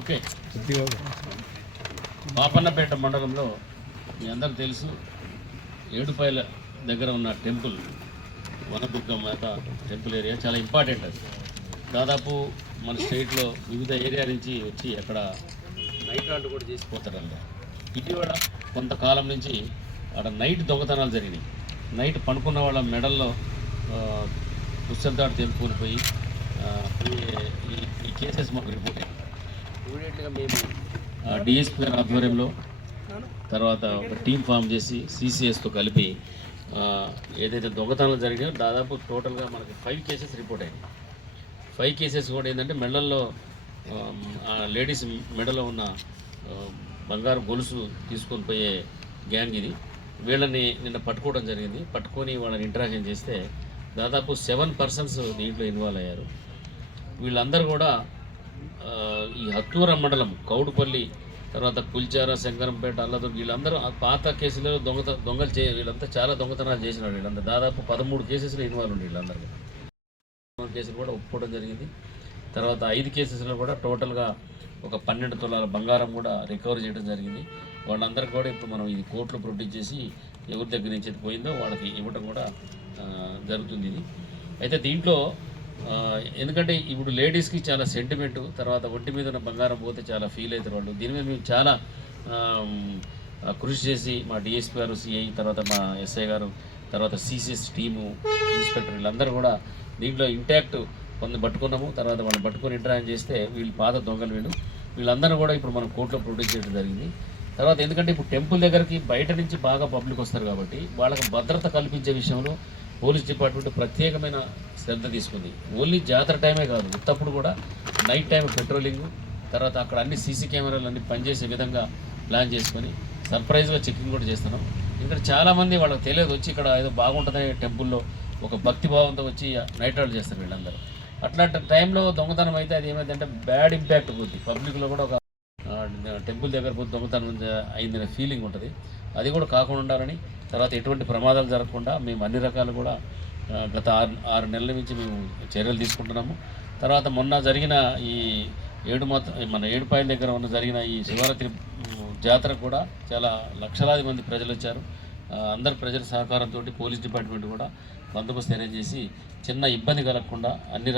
Okay. Papannapet మండలంలో మీ అందరికి తెలుసు, ఏడుపాయల దగ్గర ఉన్న టెంపుల్ వనదుర్గ మాత టెంపుల్ ఏరియా చాలా ఇంపార్టెంట్. అది దాదాపు మన స్టేట్లో వివిధ ఏరియా నుంచి వచ్చి అక్కడ నైట్ హాల్ట్ కూడా చేసిపోతారంట. ఇటీవల కొంతకాలం నుంచి అక్కడ నైట్ దొంగతనాలు జరిగినాయి. నైట్ పనుకున్న వాళ్ళ మెడల్లో పుస్తకాలు తెలుపుకొని పోయి ఈ కేసెస్ మాకు రిపోర్ట్ అయ్యాయి. ఇమీడియట్గా మేము డిఎస్పీ గారి ఆధ్వర్యంలో తర్వాత ఒక టీం ఫామ్ చేసి సిసిఎస్తో కలిపి ఏదైతే దొంగతనాలు జరిగాయో దాదాపు టోటల్గా మనకి 5 కేసెస్ రిపోర్ట్ అయ్యాయి. 5 కేసెస్ కూడా ఏంటంటే మెడల్లో లేడీస్ మెడలో ఉన్న బంగారు గొలుసు తీసుకొని పోయే గ్యాంగ్ ఇది. వీళ్ళని నిన్న పట్టుకోవడం జరిగింది. పట్టుకొని వాళ్ళని ఇంటరాక్షన్ చేస్తే దాదాపు 7 పర్సన్స్ దీంట్లో ఇన్వాల్వ్ అయ్యారు. వీళ్ళందరూ కూడా ఈ హత్తూర మండలం కౌడుపల్లి, తర్వాత కుల్చార, శంకరంపేట, అల్లదుర్గ, వీళ్ళందరూ పాత కేసులో దొంగలు వీళ్ళంతా చాలా దొంగతనాలు చేసినారు. వీళ్ళందరూ దాదాపు 13 కేసెస్లో ఇన్వాల్వ్ ఉండి వీళ్ళందరూ కేసులు కూడా ఒప్పుకోవడం జరిగింది. తర్వాత 5 కేసెస్లో కూడా టోటల్గా ఒక 12 తులాల బంగారం కూడా రికవర్ చేయడం జరిగింది. వాళ్ళందరికీ కూడా ఇప్పుడు మనం ఇది కోర్టులో ప్రొడ్యూస్ చేసి ఎవరి దగ్గర నుంచి పోయిందో వాళ్ళకి ఇవ్వడం కూడా జరుగుతుంది. ఇది అయితే దీంట్లో ఎందుకంటే ఇప్పుడు లేడీస్కి చాలా సెంటిమెంటు, తర్వాత ఒంటి మీద ఉన్న బంగారం పోతే చాలా ఫీల్ అవుతారు వాళ్ళు. దీని మీద మేము చాలా కృషి చేసి మా డిఎస్పీ గారు, సిఐ, తర్వాత మా ఎస్ఐ గారు, తర్వాత సిసిఎస్ టీము, ఇన్స్పెక్టర్ వీళ్ళందరూ కూడా దీంట్లో ఇంటాక్ట్ పట్టుకున్నాము. తర్వాత వాళ్ళు పట్టుకొని ఇంటరాక్ట్ చేస్తే వీళ్ళు పాత దొంగలు వీళ్ళందరూ కూడా ఇప్పుడు మనం కోర్టులో ప్రొడ్యూస్ చేయడం జరిగింది. తర్వాత ఎందుకంటే ఇప్పుడు టెంపుల్ దగ్గరికి బయట నుంచి బాగా పబ్లిక్ వస్తారు కాబట్టి వాళ్ళకి భద్రత కల్పించే విషయంలో పోలీస్ డిపార్ట్మెంట్ ప్రత్యేకమైన శ్రద్ధ తీసుకుంది. ఓన్లీ జాతర టైమే కాదు, ఉత్తప్పుడు కూడా నైట్ టైం పెట్రోలింగ్, తర్వాత అక్కడ అన్ని సీసీ కెమెరాలు అన్ని పనిచేసే విధంగా ప్లాన్ చేసుకొని సర్ప్రైజ్గా చెకింగ్ కూడా చేస్తున్నాం. ఇక్కడ చాలామంది వాళ్ళకి తెలియదు, వచ్చి ఇక్కడ ఏదో బాగుంటుందని టెంపుల్లో ఒక భక్తి భావంతో వచ్చి నైట్ హాల్ట్ చేస్తారు వీళ్ళందరూ. అట్లాంటి టైంలో దొంగతనం అయితే అది ఏమైందంటే బ్యాడ్ ఇంపాక్ట్ పోతుంది, పబ్లిక్లో కూడా ఒక టెంపుల్ దగ్గర పోతే దొంగతనం అయిందనే ఫీలింగ్ ఉంటుంది. అది కూడా కాకుండా ఉండాలని, తర్వాత ఎటువంటి ప్రమాదాలు జరగకుండా మేము అన్ని రకాలు కూడా గత 6 నెలల నుంచి మేము చర్యలు తీసుకుంటున్నాము. తర్వాత మొన్న జరిగిన ఈ మన ఏడుపాయల దగ్గర జరిగిన ఈ శివరాత్రి జాతర కూడా చాలా లక్షలాది మంది ప్రజలు వచ్చారు. అందరు ప్రజల సహకారంతో పోలీస్ డిపార్ట్మెంట్ కూడా బందోబస్తు అరేంజ్ చేసి చిన్న ఇబ్బంది కలగకుండా అన్ని